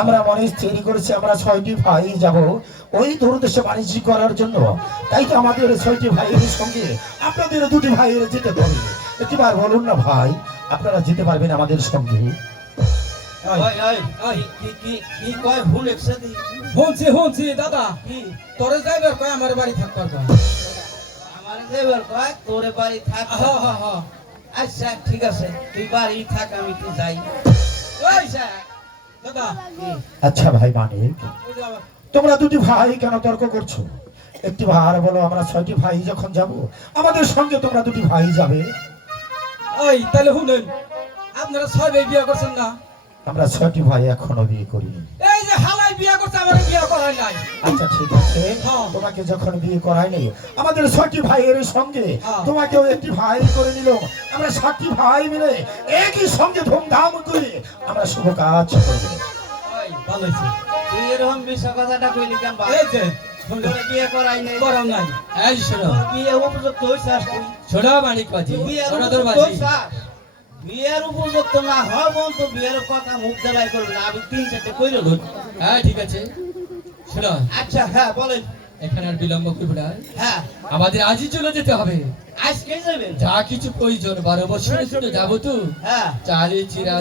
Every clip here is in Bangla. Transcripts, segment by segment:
আমরা মনে স্থির করেছি আমরা ছয়টি ভাই যাব। ওই দূরদেশে বাণিজ্য করার জন্য। তাই তো আমাদের ছয়টি ভাইয়ের সঙ্গে আপনাদের দুটি ভাইয়ের যেতে হবে। একটিবার বলুন না ভাই আপনারা যেতে পারবেন আমাদের সঙ্গে। ওই ওই ওই কি কি কি কয় ভুল একসাথে? শুনছি শুনছি দাদা কি? তোরে যাইবার কয় আমার বাড়ি থাকবার কয়? আমার কয় তোরে বাড়ি থাক। হা হা হা আচ্ছা ঠিক আছে তুই বাড়ি থাক আমি তো যাই। আচ্ছা? আচ্ছা ভাই মানিক তোমরা দুটি ভাই কেন তর্ক করছ? একটি ভাই বলো আমরা ছয়টি ভাই যখন যাব আমাদের সঙ্গে তোমরা দুটি ভাই যাবে। ওই তাহলে শুনেন আপনারা ছয় ভাই বিয়ে করছেন না? আমরা ছয়টি ভাই এখনও বিয়ে করিনি। হালাই বিয়া করছে আমার বিয়া করাই নাই। আচ্ছা ঠিক আছে। হ্যাঁ। তোমাকে যখন বিয়ে করায়নি আমাদের ছয়টি ভাইয়ের সঙ্গে হ্যাঁ। তোমাকেও একটি ভাই করে নিল আমরা সাতটি ভাই মিলে একই সঙ্গে ধুমধাম করে আমরা শুভ কাজ করব। তুই এরকম বিষয় কথাটা কইলি কেন এই যে বিয়ে করাই নাই। করাও নাই। এই শোনো। বিয়ে উপযুক্ত হইছাস তুই? মানিক বাজি বিয়ের সোনাদর উপযুক্ত বাজি হইছাস? বিয়ের উপযুক্ত না হয় বল তো বিয়ের কথা মুখ দেলাই করবি না আমি তিন চারটে কইলে লই হ্যাঁ ঠিক আছে। শোনো। আচ্ছা হ্যাঁ বলেন। এখানে আর বিলম্ব করব না। হ্যাঁ। আমাদের আজই চলে যেতে হবে। আজকে যাবেন? যা কিছু প্রয়োজন বারো বছরের জন্য যাব তো। হ্যাঁ। চালে চিরা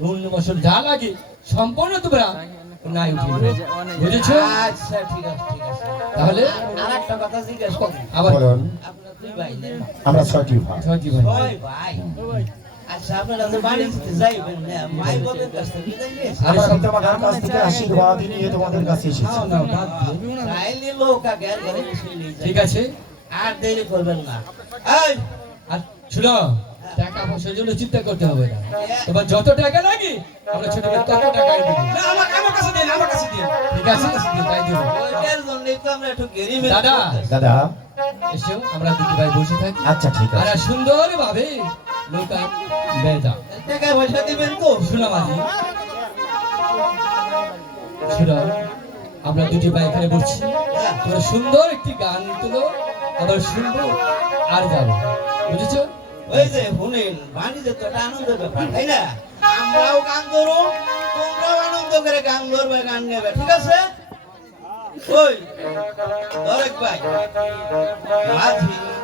নুন মশল যা লাগে সম্পূর্ণ তোমরা নাই দেবে। বুঝেছ? আচ্ছা ঠিক আছে ঠিক আছে। তাহলে আর একটা কথা জিজ্ঞেস করি। আবার আপনার দুই ভাই আমরা ছয়টি ভাই। ছয়টি ভাই। ছয় ভাই। ঠিক আছে। আর দেরি করবেন না শুনো টাকা পয়সার জন্য চিন্তা করতে হবে না। তোমার যত টাকা লাগে আমরা ছোট তত টাকাই আমার আমার কাছে দিন আমার কাছে দিন। ঠিক আছে? তাই দেবো। দাদা। দাদা। এসো আমরা দুটি ভাই বসে থাকি। আচ্ছা ঠিক আর আছে। সুন্দর ভাবে বেজা টাকা পয়সা দিবেন তো? আমরা দুটি ভাই এখানে বসছি সুন্দর একটি গান তুলো, আবার শুনব আর যাব বুঝেছ? ওই যে তো একটা আনন্দের ব্যাপার, তাই না? আমরাও গান করো তোমরাও আনন্দ করে গান করবে, গান গাবে ঠিক আছে? ওই দরেক ভাই।